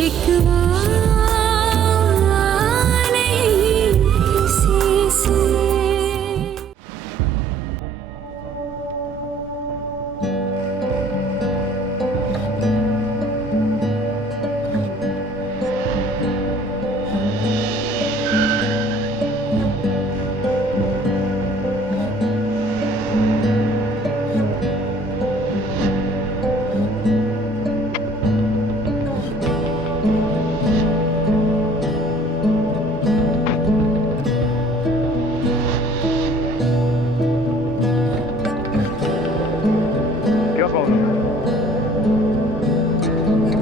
शिकवा नहीं किसी से। क्या प्रॉब्लम है?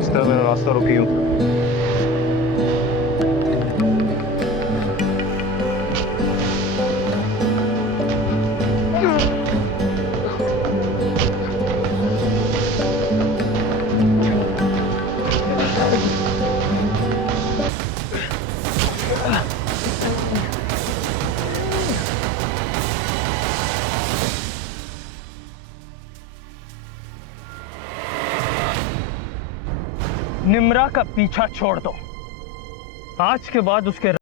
इस तरह मेरा रास्ता रोकी हूँ। निम्रा का पीछा छोड़ दो। आज के बाद उसके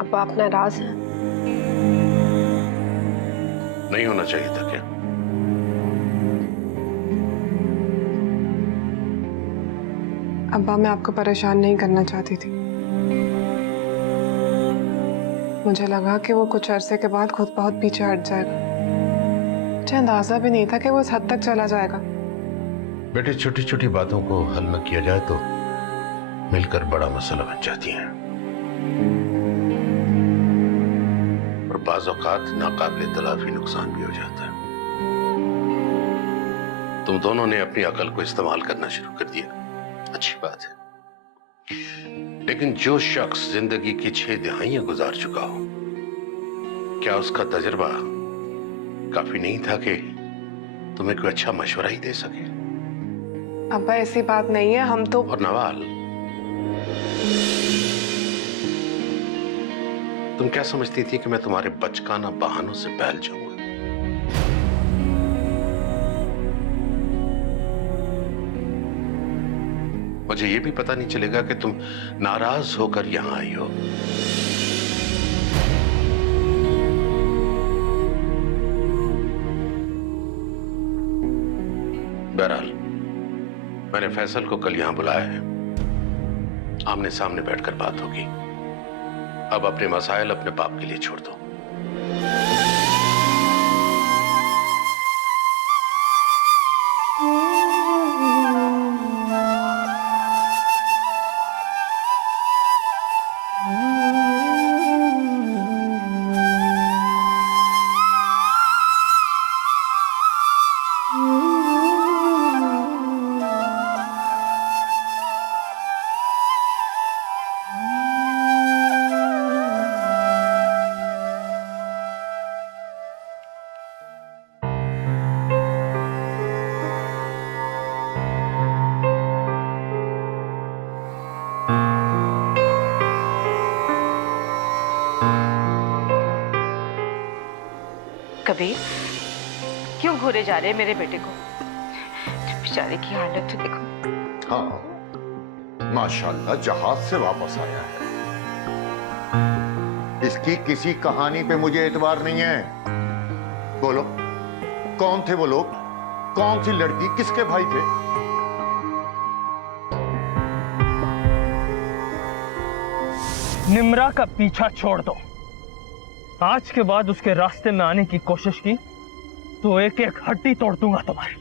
अब आप नाराज हैं? नहीं होना चाहिए था क्या? अब्बा, मैं आपको परेशान नहीं करना चाहती थी। मुझे लगा कि वो कुछ अरसे के बाद खुद बहुत पीछे हट जाएगा। मुझे अंदाजा भी नहीं था कि वो इस हद तक चला जाएगा। बेटे, छोटी छोटी बातों को हल न किया जाए तो मिलकर बड़ा मसला बन जाती है, और बाज़ औक़ात नाकाबिले तलाफी नुकसान भी हो जाता है। तुम दोनों ने अपनी अकल को इस्तेमाल करना शुरू कर दिया, अच्छी बात है। लेकिन जो शख्स जिंदगी की 6 दिहाइयां गुजार चुका हो, क्या उसका तजुर्बा काफी नहीं था कि तुम्हें कोई अच्छा मशवरा ही दे सके? अब्बा, ऐसी बात नहीं है, हम तो। और नवाल, तुम क्या समझती थी कि मैं तुम्हारे बचकाना बहानों से बहल जाऊंगा? मुझे यह भी पता नहीं चलेगा कि तुम नाराज होकर यहां आई हो। बहरहाल, मैंने फैसल को कल यहां बुलाया है, आमने सामने बैठकर बात होगी। अब अपने मसाइल अपने बाप के लिए छोड़ दो। कबीर, क्यों घूरे जा रहे हैं मेरे बेटे को? बेचारे की हालत तो देखो। हाँ, माशाल्लाह जहाज से वापस आया है। इसकी किसी कहानी पे मुझे एतबार नहीं है। बोलो, कौन थे वो लोग? कौन सी लड़की, किसके भाई थे? निम्रा का पीछा छोड़ दो। आज के बाद उसके रास्ते में आने की कोशिश की तो एक एक हड्डी तोड़ दूंगा तुम्हारी।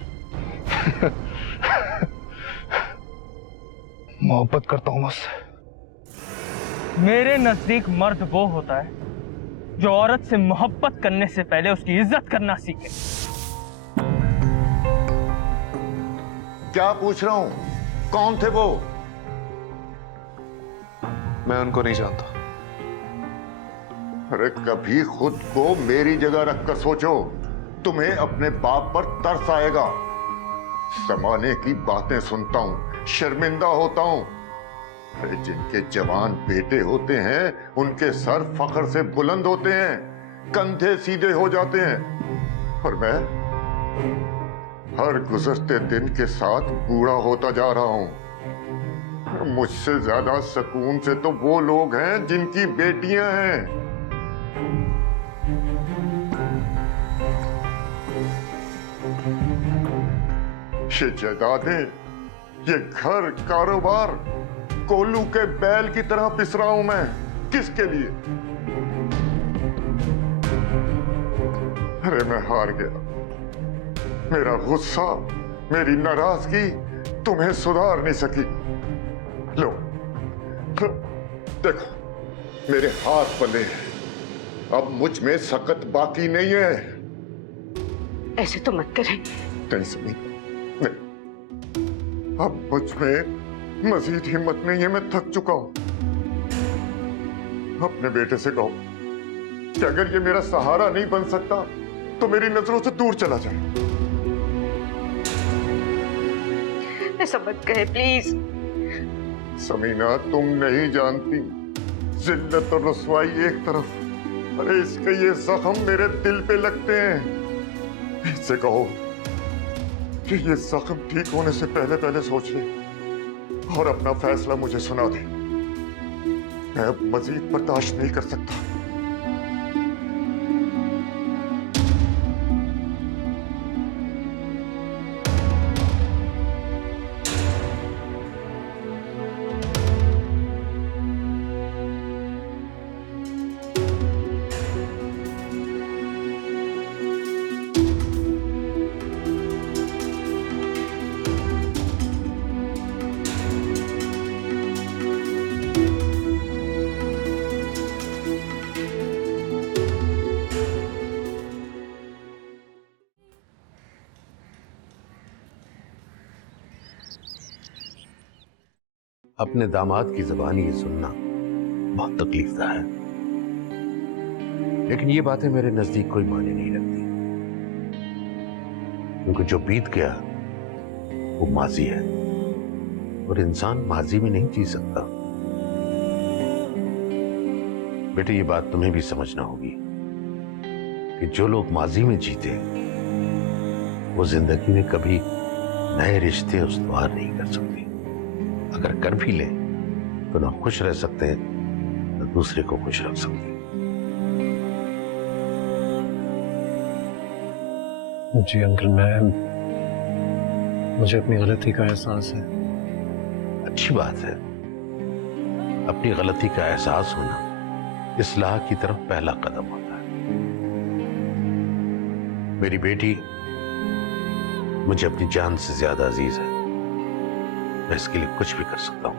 मोहब्बत करता हूं मुझसे। मेरे नजदीक मर्द वो होता है जो औरत से मोहब्बत करने से पहले उसकी इज्जत करना सीखे। क्या पूछ रहा हूं? कौन थे वो? मैं उनको नहीं जानता। अरे कभी खुद को मेरी जगह रखकर सोचो, तुम्हें अपने बाप पर तरस आएगा। जमाने की बातें सुनता हूं, शर्मिंदा होता हूं। अरे जिनके जवान बेटे होते हैं उनके सर फख्र से बुलंद होते हैं, कंधे सीधे हो जाते हैं, और मैं हर गुजरते दिन के साथ बूढ़ा होता जा रहा हूं। मुझसे ज्यादा सुकून से तो वो लोग हैं जिनकी बेटियां हैं। ये जायदादें, ये घर, कारोबार कोल्लू के बैल की तरह पिस रहा हूं मैं। किसके लिए? अरे मैं हार गया। मेरा गुस्सा, मेरी नाराजगी तुम्हें सुधार नहीं सकी। लो, देखो, मेरे हाथ बंधे हैं। अब मुझ में सकत बाकी नहीं है। ऐसे तो मत करें। नहीं सुनी, नहीं। अब मुझ में मजीद हिम्मत नहीं है। मैं थक चुका हूं। अपने बेटे से कहो कि अगर ये मेरा सहारा नहीं बन सकता तो मेरी नजरों से दूर चला जाए। ऐसा मत कहे प्लीज। समीना, तुम नहीं जानती, जिल्लत और रसवाई एक तरफ, अरे इसके ये जख्म मेरे दिल पे लगते हैं। इससे कहो कि ये जख्म ठीक होने से पहले पहले सोच ले और अपना फैसला मुझे सुना दे। मैं अब मजीद बर्दाश्त नहीं कर सकता। अपने दामाद की ज़बान ये सुनना बहुत तकलीफदा है, लेकिन ये बातें मेरे नजदीक कोई मायने नहीं रखती, क्योंकि जो बीत गया वो माजी है और इंसान माजी में नहीं जी सकता। बेटे, ये बात तुम्हें भी समझना होगी कि जो लोग माजी में जीते वो जिंदगी में कभी नए रिश्ते उस्तवार नहीं कर सकते। अगर कर भी ले तो ना खुश रह सकते हैं ना दूसरे को खुश रख सकते हैं। जी अंकल, मुझे अपनी गलती का एहसास है। अच्छी बात है। अपनी गलती का एहसास होना इस्लाह की तरफ पहला कदम होता है। मेरी बेटी मुझे अपनी जान से ज्यादा अजीज है। मैं इसके लिए कुछ भी कर सकता हूं।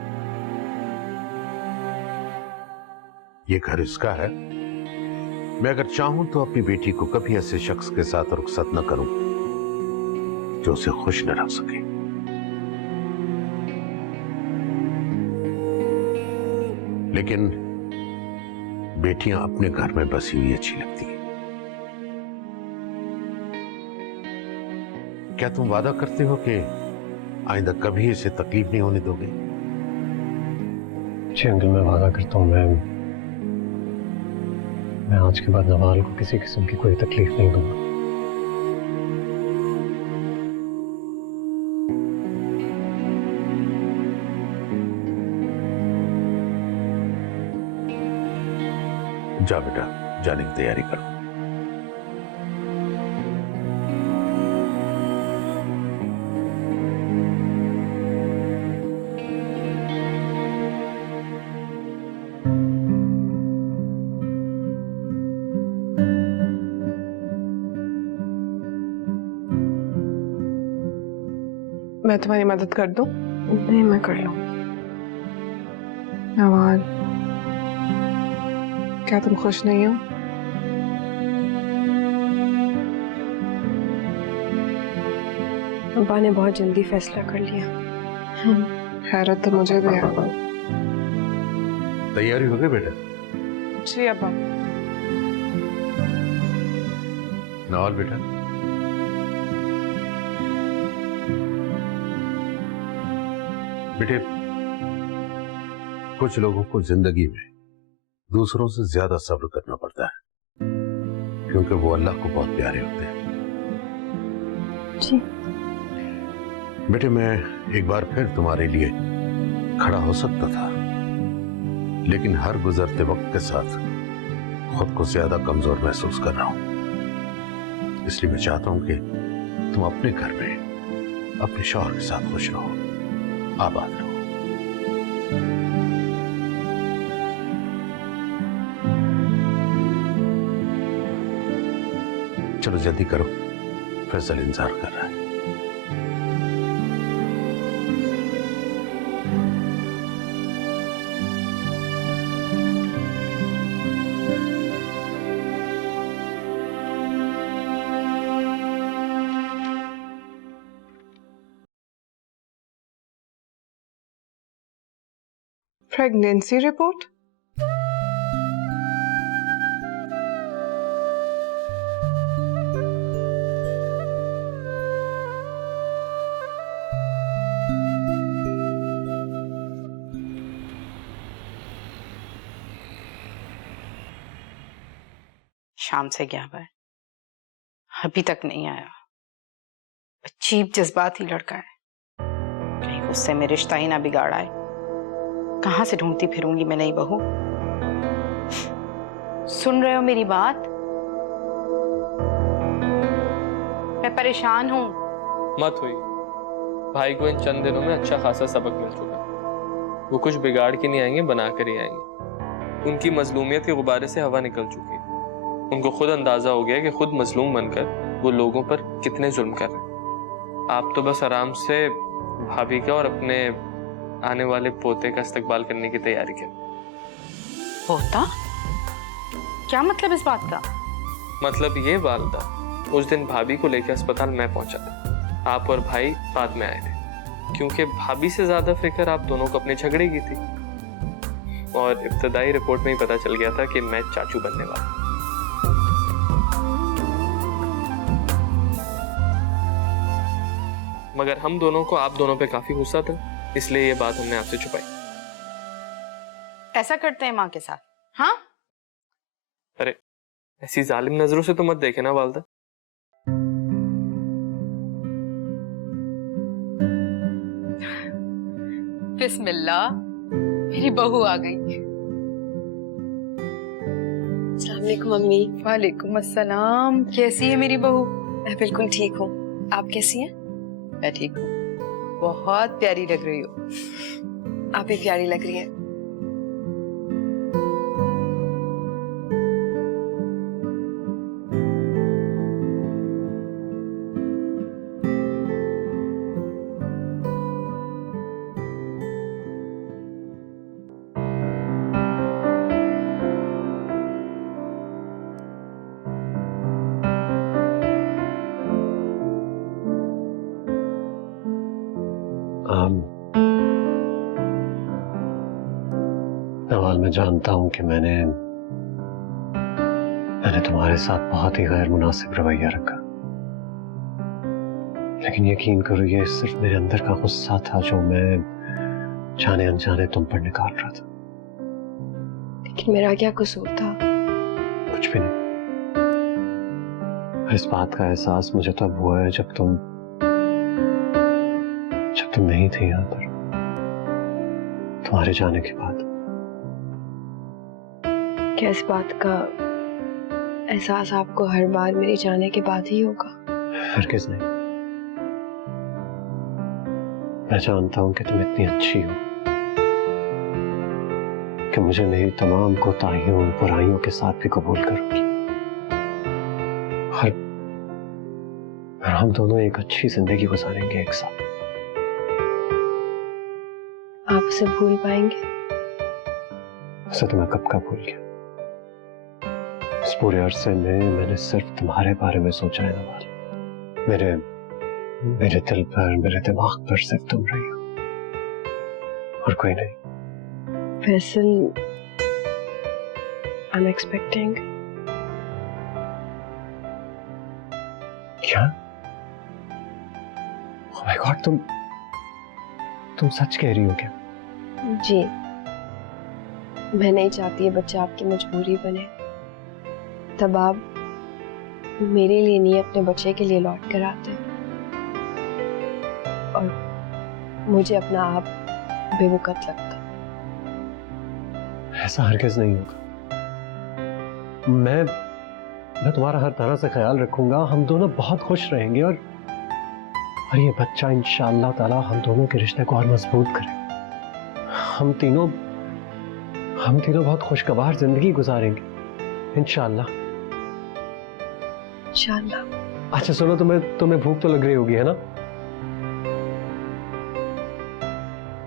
ये घर इसका है। मैं अगर चाहूं तो अपनी बेटी को कभी ऐसे शख्स के साथ रुखसत न करूं जो उसे खुश न रख सके। लेकिन बेटियां अपने घर में बसी हुई अच्छी लगती हैं। क्या तुम वादा करते हो कि आइंदा कभी इसे तकलीफ नहीं होने दोगे? जी अंकल, मैं वादा करता हूं मैं आज के बाद नवाल को किसी किस्म की कोई तकलीफ नहीं दूंगा। जा बेटा, जाने की तैयारी करो। मैं तुम्हारी मदद कर दूं? नहीं, मैं कर लूँ। नवाल, क्या तुम खुश नहीं हो? अब्बा ने बहुत जल्दी फैसला कर लिया। हैरत तो मुझे भी है। तैयारी हो गई बेटा? जी अब्बा। नवाल बेटा, बेटे कुछ लोगों को जिंदगी में दूसरों से ज्यादा सब्र करना पड़ता है, क्योंकि वो अल्लाह को बहुत प्यारे होते हैं। जी बेटे, मैं एक बार फिर तुम्हारे लिए खड़ा हो सकता था, लेकिन हर गुजरते वक्त के साथ खुद को ज्यादा कमजोर महसूस कर रहा हूं। इसलिए मैं चाहता हूं कि तुम अपने घर में अपने शौहर के साथ खुश रहो, आबाद रहो। चलो जल्दी करो, फैसल इंतजार कर रहा है। Pregnancy report? शाम से गया हुआ है, अभी तक नहीं आया। अजीब जज्बाती लड़का है, कहीं गुस्से में रिश्ता ही ना बिगाड़ा है। कहां से ढूंढती फिरूंगी मैं नई बहू। सुन रहे हो मेरी बात? मैं परेशान हूं। मत हुई, भाई को इन चंद दिनों में अच्छा खासा सबक मिल चुका। वो कुछ बिगाड़ के नहीं आएंगे, बना कर ही आएंगे। उनकी मजलूमियत के गुब्बारे से हवा निकल चुकी है। उनको खुद अंदाजा हो गया कि खुद मजलूम बनकर वो लोगों पर कितने जुल्म कर रहे हैं। आप तो बस आराम से भाभी का और अपने आने वाले पोते का इस्तकबाल करने की तैयारी करें। पोता? क्या मतलब इस बात का? मतलब ये वालदा, उस दिन भाभी को लेकर अस्पताल मैं पहुंचा था, आप और भाई बाद में आए थे, क्योंकि भाभी से ज्यादा फिक्र आप दोनों को अपने झगड़े की थी। और इब्तदाई रिपोर्ट में ही पता चल गया था कि मैं चाचू बनने वाला। मगर हम दोनों को आप दोनों पे काफी गुस्सा था, इसलिए ये बात हमने आपसे छुपाई। ऐसा करते हैं माँ के साथ? हाँ? अरे ऐसी जालिम नजरों से तो मत देखे ना वालदा। बिस्मिल्लाह, मेरी बहू आ गई। अस्सलाम वालेकुम अम्मी। वालेकुम अस्सलाम। कैसी है मेरी बहू? मैं बिल्कुल ठीक हूँ, आप कैसी हैं? मैं ठीक हूँ, बहुत प्यारी लग रही हो। आप भी प्यारी लग रही हैं। नवाल, मैं जानता हूं कि मैंने तुम्हारे साथ बहुत ही गैर मुनासिब रवैया रखा, लेकिन यकीन करो ये सिर्फ मेरे अंदर का गुस्सा था जो मैं जाने अनजाने तुम पर निकाल रहा था। लेकिन मेरा क्या कसूर था? कुछ भी नहीं। इस बात का एहसास मुझे तब हुआ है जब तुम नहीं थी यहां पर, तुम्हारे जाने के बाद। क्या इस बात का एहसास आपको हर बार मेरे जाने के बाद ही होगा? हरगिज नहीं। मैं जानता हूं कि तुम इतनी अच्छी हो कि मुझे मेरी तमाम कोताहियों और बुराइयों के साथ भी कबूल करोगी, और हम दोनों एक अच्छी जिंदगी गुजारेंगे एक साथ। आप उसे भूल पाएंगे? उसे तो मैं कब का भूल गया। इस पूरे अरसे में मैंने सिर्फ तुम्हारे बारे में सोचा है नवाज। मेरे दिल पर, मेरे दिमाग पर सिर्फ तुम रही हो और कोई नहीं। Faisal, I am expecting. क्या? ओह माय गॉड, तुम सच कह रही हो क्या? जी, मैं नहीं चाहती ये बच्चा आपकी मजबूरी बने। तब आप मेरे लिए नहीं, अपने बच्चे के लिए लौट कर आते और मुझे अपना आप बेवकूफ लगता। ऐसा हरगिज नहीं होगा। मैं तुम्हारा हर तरह से ख्याल रखूंगा। हम दोनों बहुत खुश रहेंगे और ये बच्चा इंशाअल्लाह ताला हम दोनों के रिश्ते को और मजबूत करेगा। हम तीनों बहुत खुशगवार जिंदगी गुजारेंगे इंशाअल्लाह। इंशाअल्लाह। अच्छा सुनो, तुम्हें भूख तो लग रही होगी, है ना?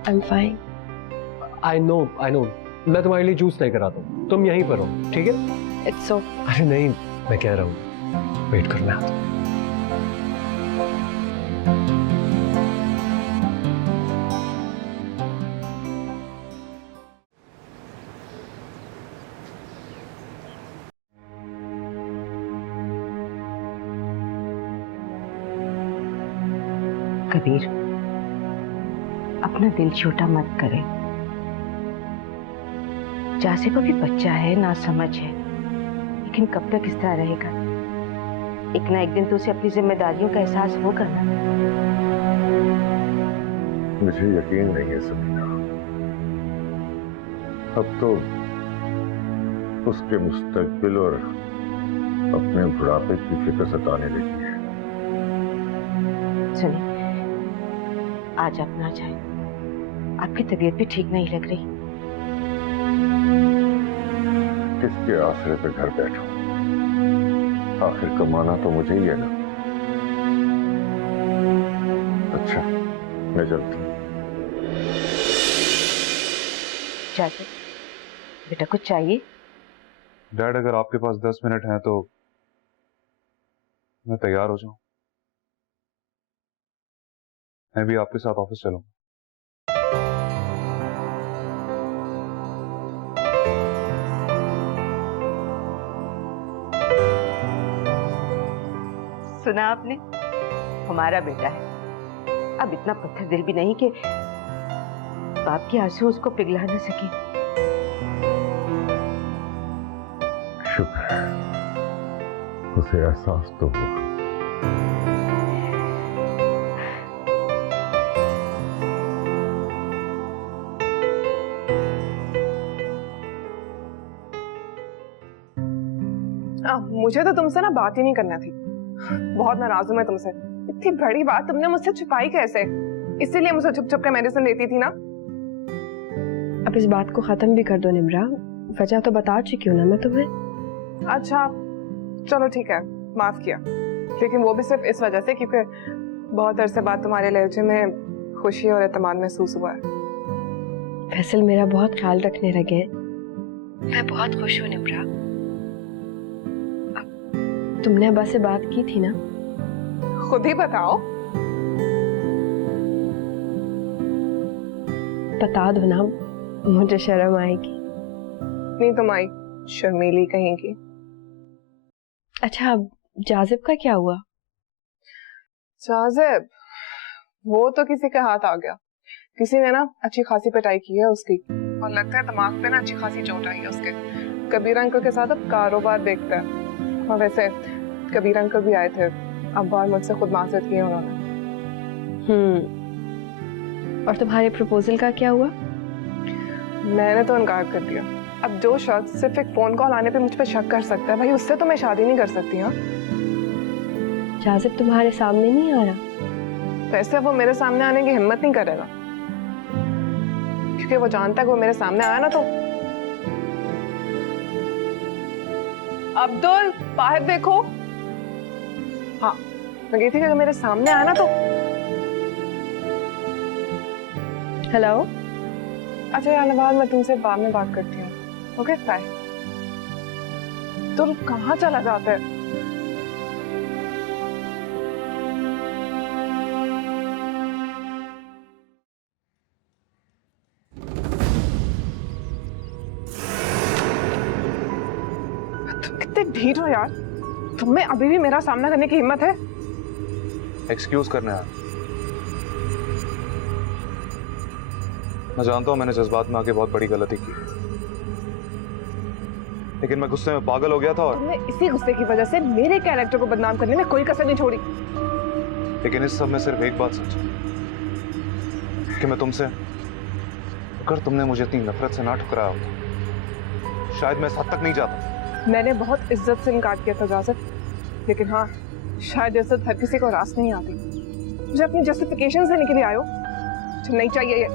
I am fine. I know. मैं तुम्हारे लिए जूस लेकर आता हूँ, तुम यहीं पर हो, ठीक है? It's okay. अरे नहीं, मैं कह रहा हूँ वेट करो, मैं आता हूँ। कबीर, अपना दिल छोटा मत करे। जासिब अभी बच्चा है, ना समझ है, लेकिन कब तक इस तरह रहेगा? एक ना एक दिन तो उसे अपनी जिम्मेदारियों का एहसास होगा ना। मुझे यकीन नहीं है समीना, अब तो उसके मुस्तकबिल और अपने बुढ़ापे की फिक्र सताने लगी है। सुनिए, आज आप ना जाए, आपकी तबीयत भी ठीक नहीं लग रही। किसके आसरे पे घर बैठूं? आखिर कमाना तो मुझे ही है ना। अच्छा, मैं चलता हूं। जासिब, बेटा कुछ चाहिए? डैड, अगर आपके पास 10 मिनट हैं तो मैं तैयार हो जाऊं। मैं भी आपके साथ ऑफिस चलूंगा। सुना आपने? हमारा बेटा है। अब इतना पत्थर दिल भी नहीं कि बाप के आंसू उसको पिघला न सके। शुक्र है, उसे एहसास तो हुआ। मुझे तो तुमसे ना बात ही नहीं करना थी। बहुत नाराज हूं मैं तुमसे। इतनी बड़ी बात तुमने मुझसे छुपाई कैसे? इसीलिए मुझे छुप छुप के मेडिसिन देती थी ना। अब इस बात को खत्म भी कर दो निम्रा, वजह तो बता चुकी हूँ ना मैं तुम्हें। अच्छा चलो ठीक है, माफ किया, लेकिन वो भी सिर्फ इस वजह से क्योंकि बहुत अरसे बाद तुम्हारे लहजे में खुशी और एतमाद महसूस हुआ है। फैसल मेरा बहुत ख्याल रखने लगे। मैं बहुत खुश हूँ निम्रा। तुमने अब्बा से बात की थी ना? खुद ही बताओ। बता दो ना, मुझे शर्म आएगी। नहीं तुम आई शर्मीली कहेंगी। अच्छा, जाजिब का क्या हुआ? जाजिब वो तो किसी के हाथ आ गया। किसी ने ना अच्छी खासी पिटाई की है उसकी, और लगता है दिमाग पे ना अच्छी खासी चोट आई है उसके। कबीर अंकल के साथ अब कारोबार देखता है। और वैसे कबीर अंकल भी आए थे, अब और मुझसे खुद माजरत की उन्होंने। और तुम्हारे प्रपोजल का क्या हुआ? मैंने तो इनकार कर दिया। अब जो शख्स सिर्फ एक फोन कॉल आने पे मुझ पे शक कर सकता है, भाई उससे तो मैं शादी नहीं कर सकती। हाँ, जाजिब तुम्हारे सामने नहीं आ रहा? वैसे वो मेरे सामने आने की हिम्मत नहीं करेगा, क्योंकि वो जानता है कि वो मेरे सामने आया ना तो। अब्दुल, बाहर देखो। हाँ, मैं कही थी कि अगर मेरे सामने आया ना तो। हेलो। अच्छा यार नवाज, मैं तुमसे बाद में बात करती हूँ। Okay bye. तुम कहाँ चला जाता है? तुम कितने ढीठ हो यार, तुम्हें अभी भी मेरा सामना करने की हिम्मत है? एक्सक्यूज करने आया। मैं जानता हूं मैंने जज्बात में आके बहुत बड़ी गलती की, लेकिन मैं गुस्से में पागल हो गया था। और तुमने इसी गुस्से की वजह से मेरे कैरेक्टर को बदनाम करने में कोई कसर नहीं छोड़ी। लेकिन इस सब में सिर्फ एक बात सच है कि मैं तुमसे, अगर तुमने मुझे इतनी नफरत से ना ठुकराया होता, शायद मैं इस हद तक नहीं जाता। मैंने बहुत इज्जत से इनकार किया था जाजिब, लेकिन हाँ, शायद इज्जत हर किसी को रास नहीं आती। मुझे अपनी जस्टिफिकेशन से निकली आयो, मुझे नहीं चाहिए ये।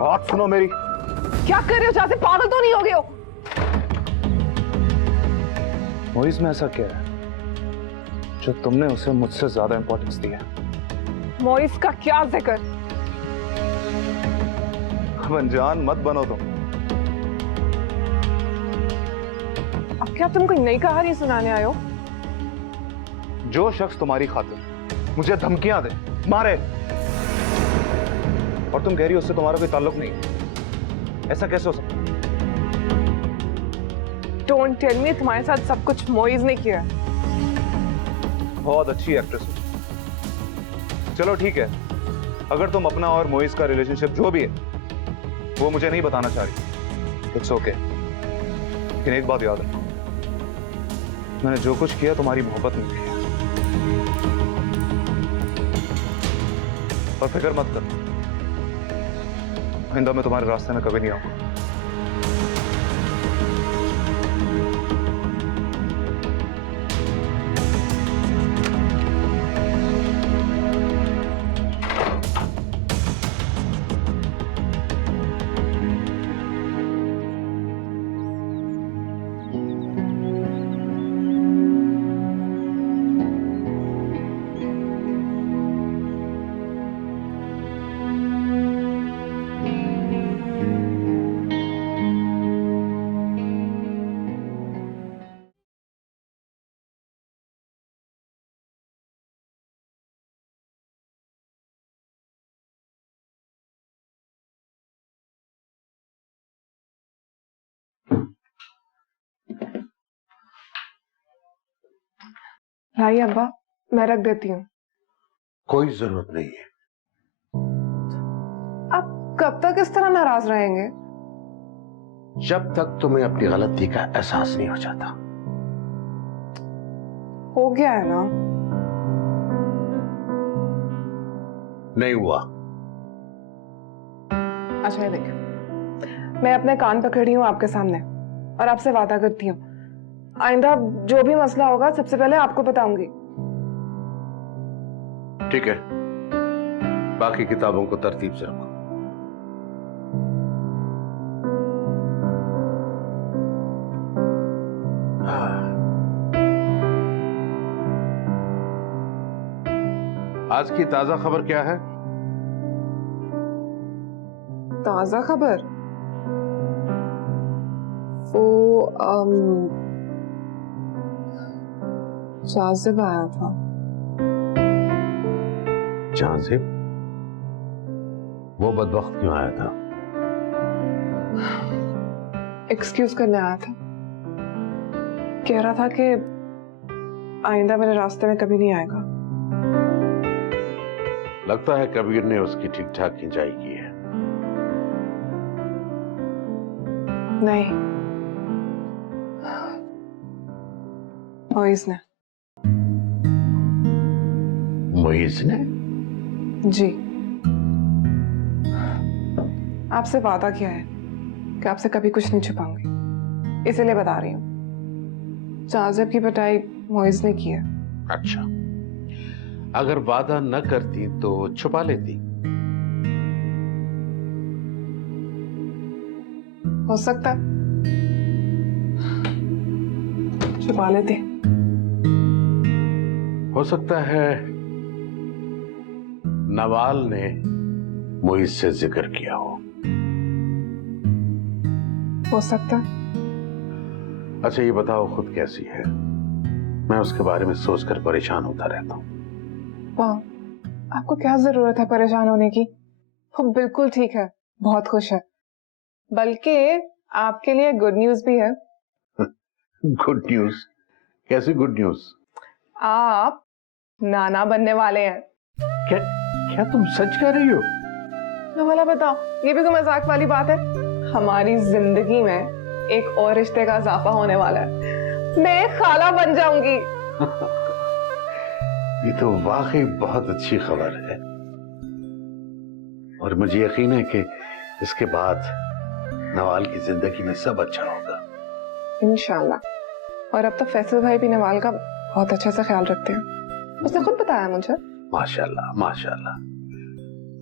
बात सुनो मेरी। क्या कर रहे हो जाजिब, पागल तो नहीं हो गए हो? मोइज में ऐसा क्या है जो तुमने उसे मुझसे ज्यादा इंपॉर्टेंस दी है? मोइज का क्या जिक्र? अनजान मत बनो तुम। अब क्या तुम कोई नई कहानी सुनाने आए हो? जो शख्स तुम्हारी खातिर मुझे धमकियां दे, मारे, और तुम कह रही हो उससे तुम्हारा कोई ताल्लुक नहीं, ऐसा कैसे हो सकता? डोंट टेल मी तुम्हारे साथ सब कुछ मोइज ने किया। बहुत अच्छी एक्ट्रेस हो। चलो ठीक है, अगर तुम अपना और मोइज का रिलेशनशिप जो भी है वो मुझे नहीं बताना चाह रही, इट्स ओके। लेकिन एक बात याद रखो, मैंने जो कुछ किया तुम्हारी मोहब्बत में किया। और फिक्र मत कर, आइंदा मैं तुम्हारे रास्ते में कभी नहीं आऊंगा। लाइए अब्बा, मैं रख देती हूँ। कोई जरूरत नहीं है। आप कब तक इस तरह नाराज रहेंगे? जब तक तुम्हें अपनी गलती का एहसास नहीं हो जाता। हो गया है ना? नहीं हुआ। अच्छा ये देखिए, मैं अपने कान पकड़ी हूँ आपके सामने और आपसे वादा करती हूँ, आइंदा जो भी मसला होगा सबसे पहले आपको बताऊंगी। ठीक है, बाकी किताबों को तरतीब से रखो। आज की ताजा खबर क्या है? ताजा खबर? वो जाजिब आया था। जाजिब? वो बदबख्त क्यों आया था? एक्सक्यूज करने आया था। कह रहा था कि आइंदा मेरे रास्ते में कभी नहीं आएगा। लगता है कबीर ने उसकी ठीक ठाक खिंचाई की है। नहीं, मोइज ने। मोइज ने? जी, आपसे वादा किया है कि आपसे कभी कुछ नहीं छुपाऊंगी, इसीलिए बता रही हूँ। चाजब की पिटाई मोइज ने की है। अच्छा, अगर वादा न करती तो छुपा लेती। हो सकता है छुपा लेते। हो सकता है नवाल ने मोइज से जिक्र किया हो सकता है। अच्छा ये बताओ खुद कैसी है? मैं उसके बारे में सोचकर परेशान होता रहता हूँ। वाह, आपको क्या जरूरत है परेशान होने की? वो बिल्कुल ठीक है, बहुत खुश है। बल्कि आपके लिए गुड न्यूज भी है। Good news? कैसी गुड न्यूज? आप नाना बनने वाले हैं। क्या क्या तुम सच कह रही हो? वाला बताओ, ये भी कोई मजाक वाली बात है? हमारी जिंदगी में एक और रिश्ते का इजाफा होने वाला है। मैं खाला बन जाऊंगी। ये तो वाकई बहुत अच्छी खबर है और मुझे यकीन है कि इसके बाद नवाल की जिंदगी में सब अच्छा होगा इंशाल्लाह। और अब तो फैसल भाई भी नवाल का बहुत अच्छे से ख्याल रखते हैं, उसने खुद बताया मुझे। माशाल्लाह माशाल्लाह।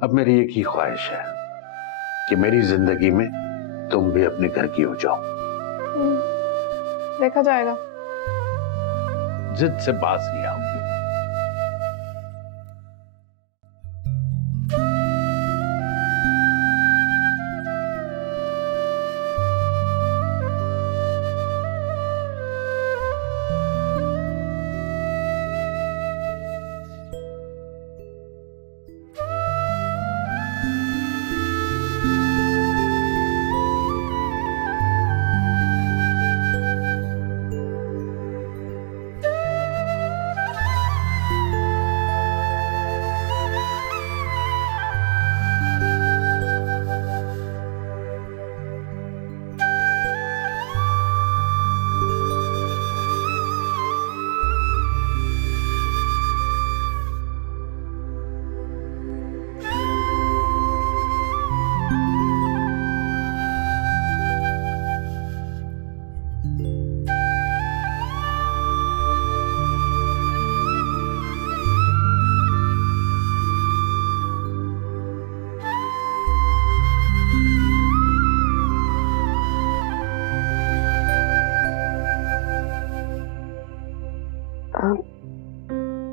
अब मेरी एक ही ख्वाहिश है कि मेरी जिंदगी में तुम भी अपने घर की हो जाओ। देखा जाएगा। जिद से बाज नहीं आऊंगी।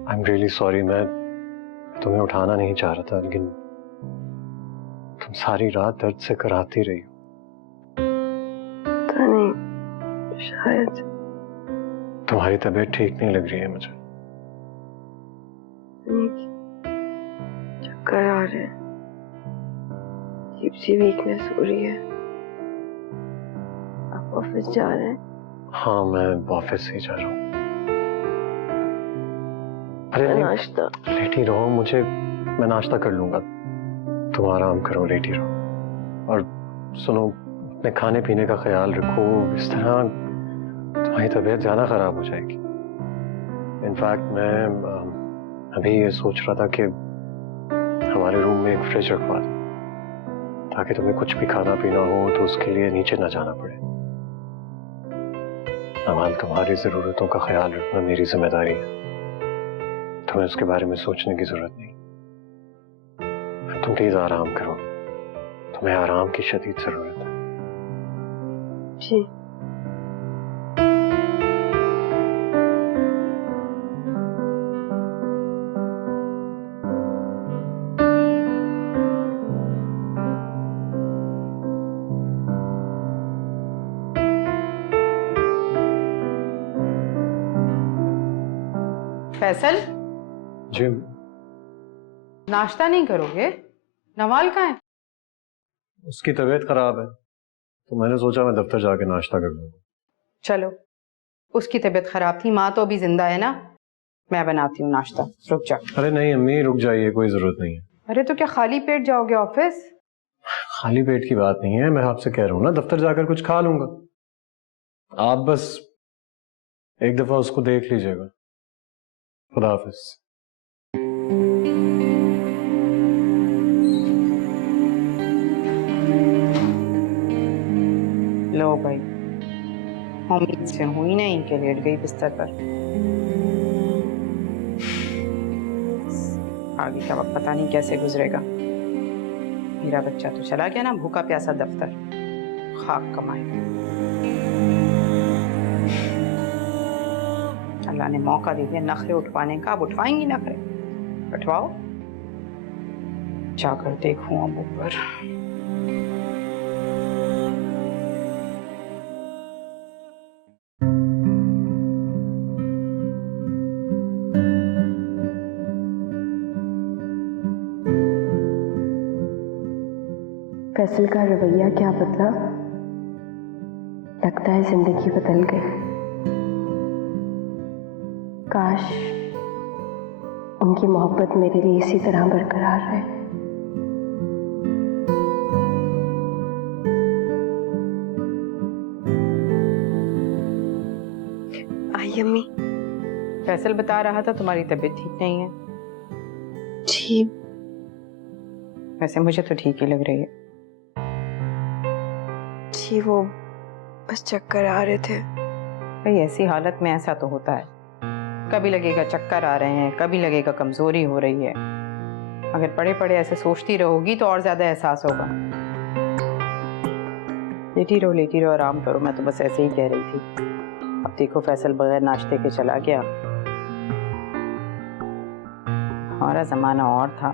आई एम रियली सॉरी, मैं तुम्हें उठाना नहीं चाह रहा था, लेकिन तुम सारी रात दर्द से कराती रही हो। नहीं, शायद तुम्हारी तबीयत ठीक नहीं लग रही है मुझे। चक्कर आ रहे हैं, अजीब सी वीकनेस हो रही है। आप ऑफिस जा रहे हैं? हाँ, मैं ऑफिस ही जा रहा हूँ। अरे नाश्ता? लेट ही रहो, मैं नाश्ता कर लूंगा, तुम आराम करो, लेट ही रहो। और सुनो, अपने खाने पीने का ख्याल रखो, इस तरह तुम्हारी तबीयत ज्यादा खराब हो जाएगी। इनफैक्ट मैं अभी ये सोच रहा था कि हमारे रूम में एक फ्रिज रखवा दूं, ताकि तुम्हें कुछ भी खाना पीना हो तो उसके लिए नीचे ना जाना पड़े। नवाल, तुम्हारी जरूरतों का ख्याल रखना मेरी जिम्मेदारी है, तुम्हें उसके बारे में सोचने की जरूरत नहीं। तुम प्लीज आराम करो, तुम्हें आराम की शदीद जरूरत है। जी। फैसल, जी। नाश्ता नहीं करोगे? नवाल कहाँ है? उसकी तबीयत खराब है, तो मैंने सोचा मैं दफ्तर जाके नाश्ता कर लूंगा। चलो, उसकी तबीयत खराब थी, माँ तो अभी जिंदा है ना, मैं बनाती हूँ नाश्ता, रुक जाओ। अरे नहीं अम्मी, रुक जाइए, कोई जरूरत नहीं है। अरे तो क्या खाली पेट जाओगे ऑफिस? खाली पेट की बात नहीं है, मैं आपसे कह रहा हूँ ना, दफ्तर जाकर कुछ खा लूंगा। आप बस एक दफा उसको देख लीजिएगा। खुदा हाफिज। लो भाई, उम्मीद से हुई नहीं कि लेट गई बिस्तर पर। आगे का वक्त पता नहीं कैसे गुजरेगा। मेरा बच्चा तो चला गया ना भूखा प्यासा दफ्तर, खाक कमाएगा। अल्लाह ने मौका दे दिया नखरे उठवाने का, अब उठवाएंगी नखरे, उठवाओ। जाकर देखूं अब ऊपर। फैसल का रवैया क्या बदला? लगता है जिंदगी बदल गई। काश उनकी मोहब्बत मेरे लिए इसी तरह बरकरार रहे। आई अम्मी। फैसल बता रहा था तुम्हारी तबीयत ठीक नहीं है। जी वैसे मुझे तो ठीक ही लग रही है। जी वो बस चक्कर आ रहे थे। भाई ऐसी हालत में ऐसा तो होता है, कभी लगेगा चक्कर आ रहे हैं, कभी लगेगा कमजोरी हो रही है। अगर पड़े पड़े ऐसे सोचती रहोगी तो और ज्यादा एहसास होगा। लेटी रहो आराम करो। मैं तो बस ऐसे ही कह रही थी। अब देखो फैसल बगैर नाश्ते के चला गया। हमारा जमाना और था।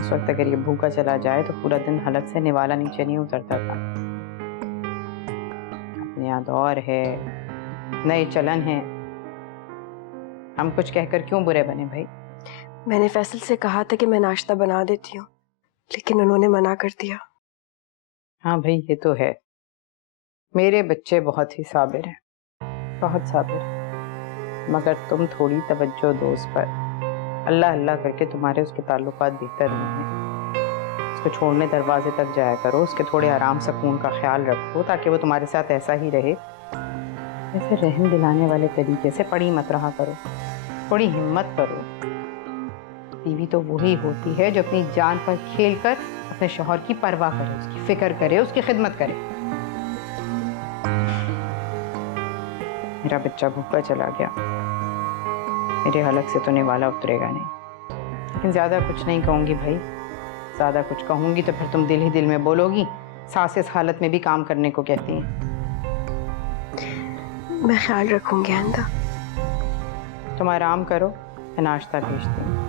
उस वक्त अगर ये भूखा चला जाए तो पूरा दिन हलक से निवाला नीचे नहीं उतरता था। अपने यहाँ दौर है, नए चलन है, हम कुछ कहकर क्यों बुरे बने भाई? मैंने फैसल से कहा था कि मैं नाश्ता बना देती हूँ, लेकिन उन्होंने मना कर दिया। हाँ भाई ये तो है, मेरे बच्चे बहुत ही साबिर हैं, बहुत साबिर। मगर तुम थोड़ी तवज्जो दो उस पर। अल्लाह अल्लाह करके तुम्हारे उसके ताल्लुकात बेहतर होंगे। उसको छोड़ने दरवाजे तक जाया करो, उसके थोड़े आराम सुकून का ख्याल रखो ताकि वो तुम्हारे साथ ऐसा ही रहे। ऐसे रहम दिलाने वाले तरीके से पड़ी मत रहा करो, थोड़ी हिम्मत करो। बीवी तो वही होती है जो अपनी जान पर खेल कर अपने शौहर की परवाह करे, उसकी फिक्र करे, उसकी खिदमत करे। मेरा बच्चा भूखा चला गया, मेरे हलक से तो निवाला उतरेगा नहीं। लेकिन ज्यादा कुछ नहीं कहूंगी भाई, ज्यादा कुछ कहूंगी तो फिर तुम दिल ही दिल में बोलोगी सास इस हालत में भी काम करने को कहती हैं। मैं ख्याल रखूंगी आइंदा। तुम आराम करो, मैं नाश्ता भेजती हूँ।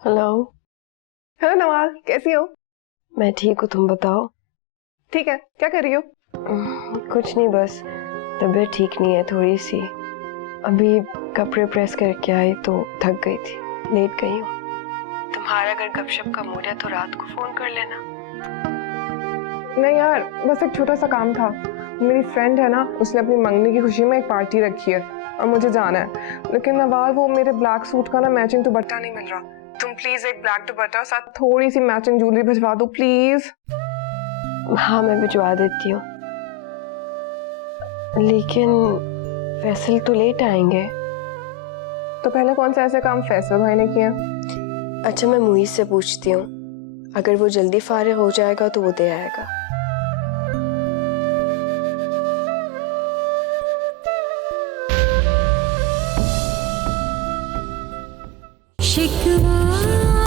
हेलो। हेलो नवाज, कैसी हो? मैं ठीक हूँ, तुम बताओ। ठीक है, क्या कर रही हो? कुछ नहीं, बस तबीयत ठीक नहीं है थोड़ी सी। अभी कपड़े प्रेस करके आई तो थक गई थी, लेट गई हूँ। तुम्हारा अगर गपशप का मूड है तो रात को फोन कर लेना। नहीं यार, बस एक छोटा सा काम था। मेरी फ्रेंड है ना, उसने अपनी मंगनी की खुशी में एक पार्टी रखी है और मुझे जाना है। लेकिन नवाज, वो मेरे ब्लैक सूट का ना मैचिंग दुपट्टा नहीं मिल रहा। तुम प्लीज एक ब्लैक दुपट्टा साथ थोड़ी सी मैचिंग ज्वेलरी भिजवा दो प्लीज। हाँ मैं भिजवा देती हूँ, लेकिन फैसल तो लेट आएंगे। तो पहले कौन सा ऐसे काम फैसल भाई ने किया? अच्छा मैं मुईज से पूछती हूँ, अगर वो जल्दी फारिग हो जाएगा तो वो दे आएगा। शिकवा